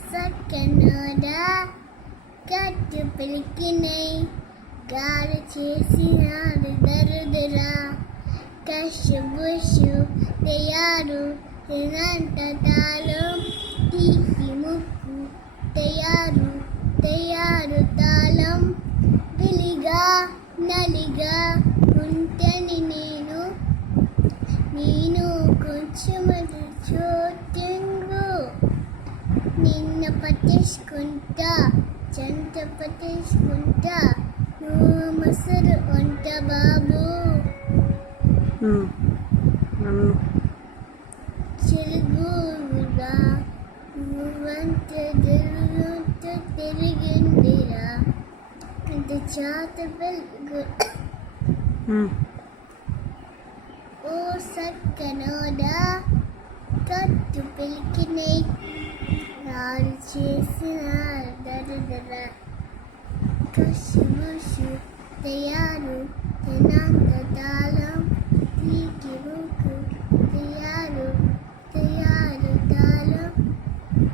సక్కనోడా కట్టు పిలికినై గారు చేసినాడు దరుదురా కషబుషు తయారు తినంత తాళం తీపి ముక్కు తయారు తాళం వెలిగా నలిగా ఉంటని నేను కొంచెం చోటింగు నిన్న పట్టేసుకుంటా చెంత పట్టేసుకుంటా నువ్వు మసరు వంట బాబు చెరుగుగా నువ్వంత జరుగుతూ తిరిగిందిరా అంత చాత వెలుగు ఓ సక్కనోడా కట్టు పిలికినై రారు చేసిన దరిద్ర కసుబుసు తయారు తినంత తాళం తీకి ముక్కు తయారు తాళం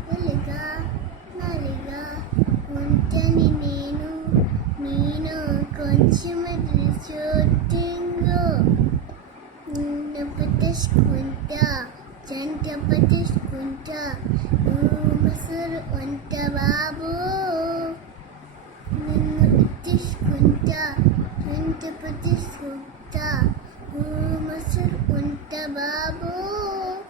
వెలుగా నలిగా ఉంటని నేను కొంచెం చోటింగు నిన్ను పట్టేసుకుంటా చెంత పట్టేసుకుంటా నువ్వు మసరు వంట బాబు నిన్ను పట్టేసుకుంటా చెంత పట్టేసుకుంటా నువ్వు మసరు వంట బాబు